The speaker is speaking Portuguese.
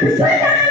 Foi